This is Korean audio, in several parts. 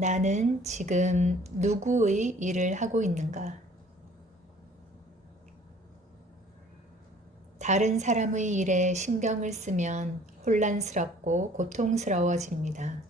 나는 지금 누구의 일을 하고 있는가? 다른 사람의 일에 신경을 쓰면 혼란스럽고 고통스러워집니다.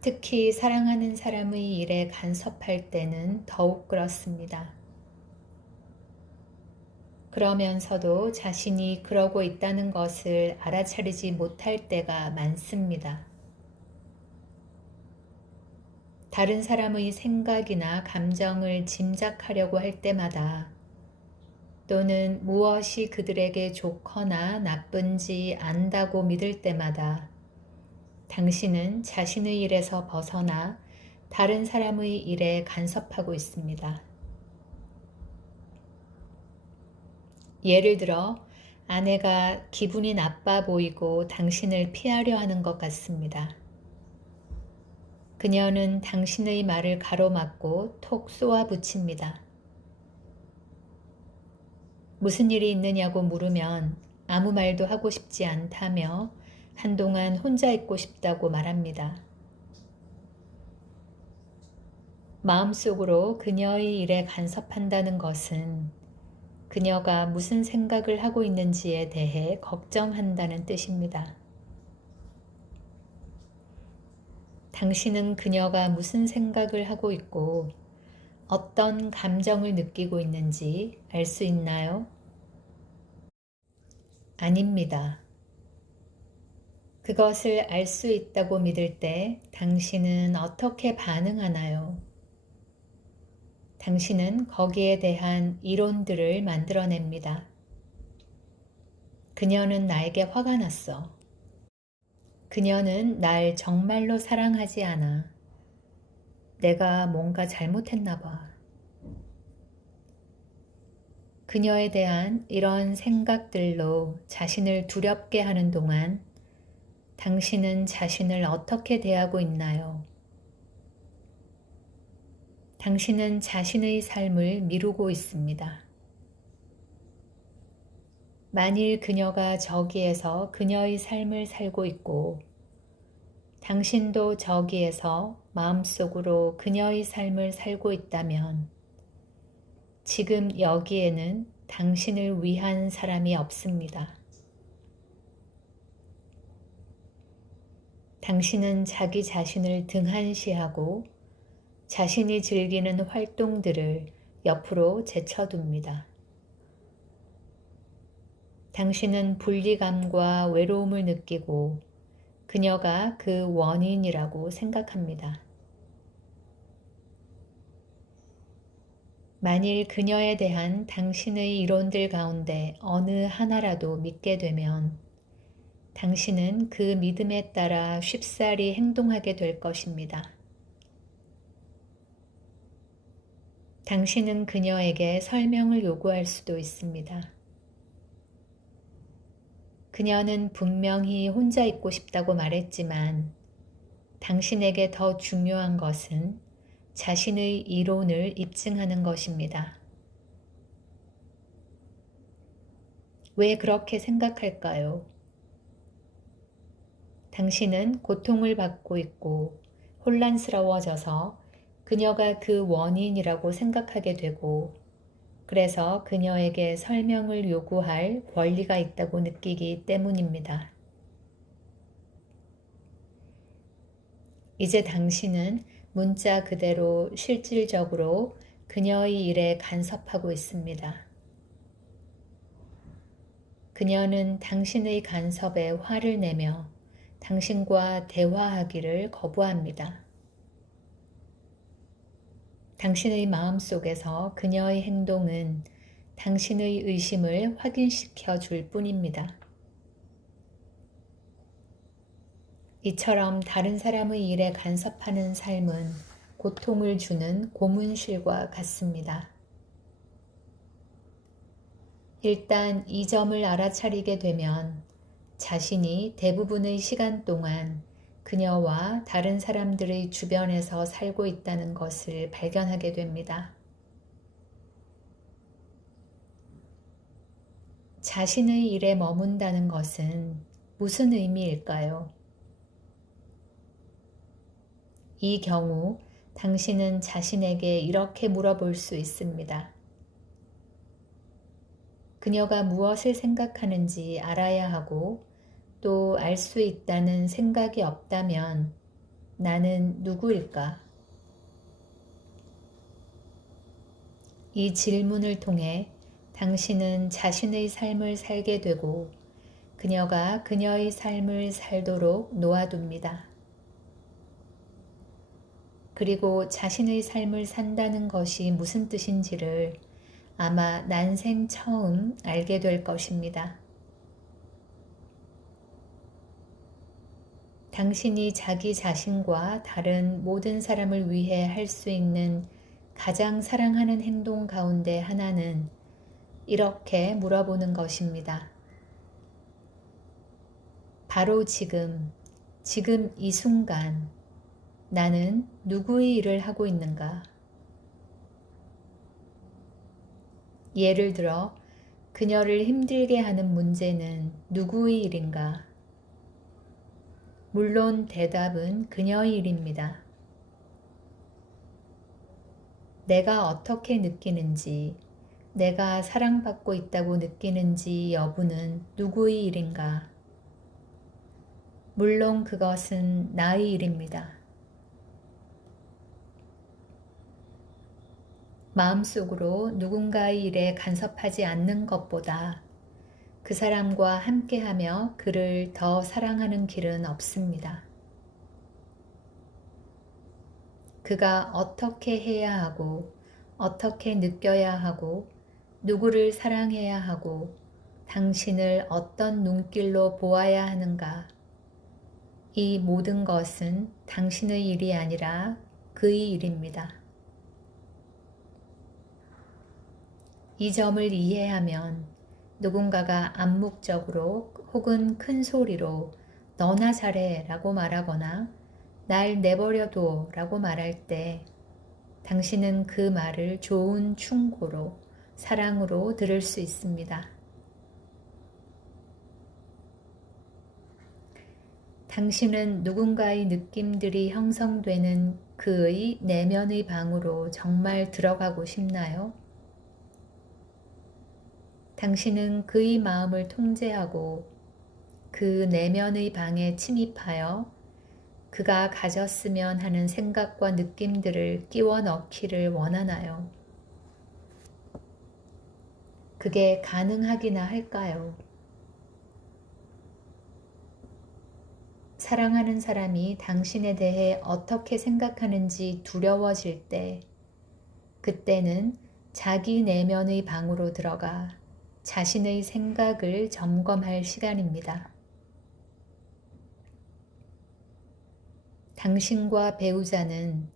특히 사랑하는 사람의 일에 간섭할 때는 더욱 그렇습니다. 그러면서도 자신이 그러고 있다는 것을 알아차리지 못할 때가 많습니다. 다른 사람의 생각이나 감정을 짐작하려고 할 때마다 또는 무엇이 그들에게 좋거나 나쁜지 안다고 믿을 때마다 당신은 자신의 일에서 벗어나 다른 사람의 일에 간섭하고 있습니다. 예를 들어 아내가 기분이 나빠 보이고 당신을 피하려 하는 것 같습니다. 그녀는 당신의 말을 가로막고 톡 쏘아붙입니다. 무슨 일이 있느냐고 물으면 아무 말도 하고 싶지 않다며 한동안 혼자 있고 싶다고 말합니다. 마음속으로 그녀의 일에 간섭한다는 것은 그녀가 무슨 생각을 하고 있는지에 대해 걱정한다는 뜻입니다. 당신은 그녀가 무슨 생각을 하고 있고 어떤 감정을 느끼고 있는지 알 수 있나요? 아닙니다. 그것을 알 수 있다고 믿을 때 당신은 어떻게 반응하나요? 당신은 거기에 대한 이론들을 만들어냅니다. 그녀는 나에게 화가 났어. 그녀는 날 정말로 사랑하지 않아. 내가 뭔가 잘못했나 봐. 그녀에 대한 이런 생각들로 자신을 두렵게 하는 동안 당신은 자신을 어떻게 대하고 있나요? 당신은 자신의 삶을 미루고 있습니다. 만일 그녀가 저기에서 그녀의 삶을 살고 있고 당신도 저기에서 마음속으로 그녀의 삶을 살고 있다면 지금 여기에는 당신을 위한 사람이 없습니다. 당신은 자기 자신을 등한시하고 자신이 즐기는 활동들을 옆으로 제쳐둡니다. 당신은 분리감과 외로움을 느끼고 그녀가 그 원인이라고 생각합니다. 만일 그녀에 대한 당신의 이론들 가운데 어느 하나라도 믿게 되면 당신은 그 믿음에 따라 쉽사리 행동하게 될 것입니다. 당신은 그녀에게 설명을 요구할 수도 있습니다. 그녀는 분명히 혼자 있고 싶다고 말했지만 당신에게 더 중요한 것은 자신의 이론을 입증하는 것입니다. 왜 그렇게 생각할까요? 당신은 고통을 받고 있고 혼란스러워져서 그녀가 그 원인이라고 생각하게 되고 그래서 그녀에게 설명을 요구할 권리가 있다고 느끼기 때문입니다. 이제 당신은 문자 그대로 실질적으로 그녀의 일에 간섭하고 있습니다. 그녀는 당신의 간섭에 화를 내며 당신과 대화하기를 거부합니다. 당신의 마음속에서 그녀의 행동은 당신의 의심을 확인시켜 줄 뿐입니다. 이처럼 다른 사람의 일에 간섭하는 삶은 고통을 주는 고문실과 같습니다. 일단 이 점을 알아차리게 되면 자신이 대부분의 시간 동안 그녀와 다른 사람들의 주변에서 살고 있다는 것을 발견하게 됩니다. 자신의 일에 머문다는 것은 무슨 의미일까요? 이 경우 당신은 자신에게 이렇게 물어볼 수 있습니다. 그녀가 무엇을 생각하는지 알아야 하고 또 알 수 있다는 생각이 없다면 나는 누구일까? 이 질문을 통해 당신은 자신의 삶을 살게 되고 그녀가 그녀의 삶을 살도록 놓아둡니다. 그리고 자신의 삶을 산다는 것이 무슨 뜻인지를 아마 난생 처음 알게 될 것입니다. 당신이 자기 자신과 다른 모든 사람을 위해 할 수 있는 가장 사랑하는 행동 가운데 하나는 이렇게 물어보는 것입니다. 바로 지금 이 순간 나는 누구의 일을 하고 있는가? 예를 들어 그녀를 힘들게 하는 문제는 누구의 일인가? 물론 대답은 그녀의 일입니다. 내가 어떻게 느끼는지, 내가 사랑받고 있다고 느끼는지 여부는 누구의 일인가? 물론 그것은 나의 일입니다. 마음속으로 누군가의 일에 간섭하지 않는 것보다 그 사람과 함께하며 그를 더 사랑하는 길은 없습니다. 그가 어떻게 해야 하고, 어떻게 느껴야 하고, 누구를 사랑해야 하고, 당신을 어떤 눈길로 보아야 하는가. 이 모든 것은 당신의 일이 아니라 그의 일입니다. 이 점을 이해하면 누군가가 암묵적으로 혹은 큰 소리로 너나 잘해 라고 말하거나 날 내버려둬 라고 말할 때 당신은 그 말을 좋은 충고로 사랑으로 들을 수 있습니다. 당신은 누군가의 느낌들이 형성되는 그의 내면의 방으로 정말 들어가고 싶나요? 당신은 그의 마음을 통제하고 그 내면의 방에 침입하여 그가 가졌으면 하는 생각과 느낌들을 끼워 넣기를 원하나요? 그게 가능하기나 할까요? 사랑하는 사람이 당신에 대해 어떻게 생각하는지 두려워질 때, 그때는 자기 내면의 방으로 들어가 자신의 생각을 점검할 시간입니다. 당신과 배우자는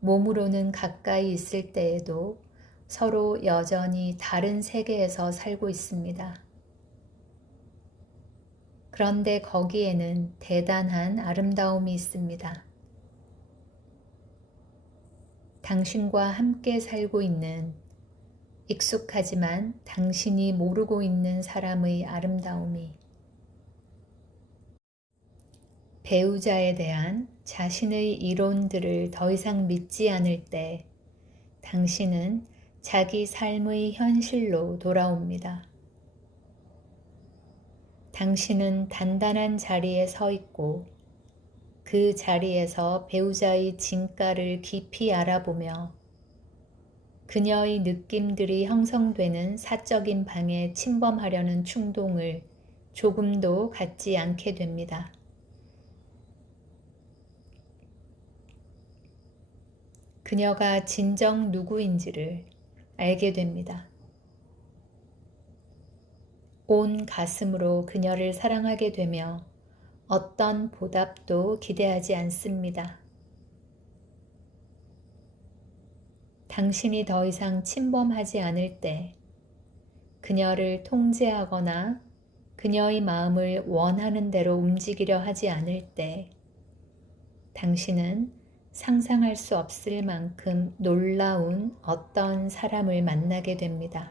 몸으로는 가까이 있을 때에도 서로 여전히 다른 세계에서 살고 있습니다. 그런데 거기에는 대단한 아름다움이 있습니다. 당신과 함께 살고 있는 익숙하지만 당신이 모르고 있는 사람의 아름다움이 배우자에 대한 자신의 이론들을 더 이상 믿지 않을 때 당신은 자기 삶의 현실로 돌아옵니다. 당신은 단단한 자리에 서 있고 그 자리에서 배우자의 진가를 깊이 알아보며 그녀의 느낌들이 형성되는 사적인 방에 침범하려는 충동을 조금도 갖지 않게 됩니다. 그녀가 진정 누구인지를 알게 됩니다. 온 가슴으로 그녀를 사랑하게 되며 어떤 보답도 기대하지 않습니다. 당신이 더 이상 침범하지 않을 때, 그녀를 통제하거나 그녀의 마음을 원하는 대로 움직이려 하지 않을 때, 당신은 상상할 수 없을 만큼 놀라운 어떤 사람을 만나게 됩니다.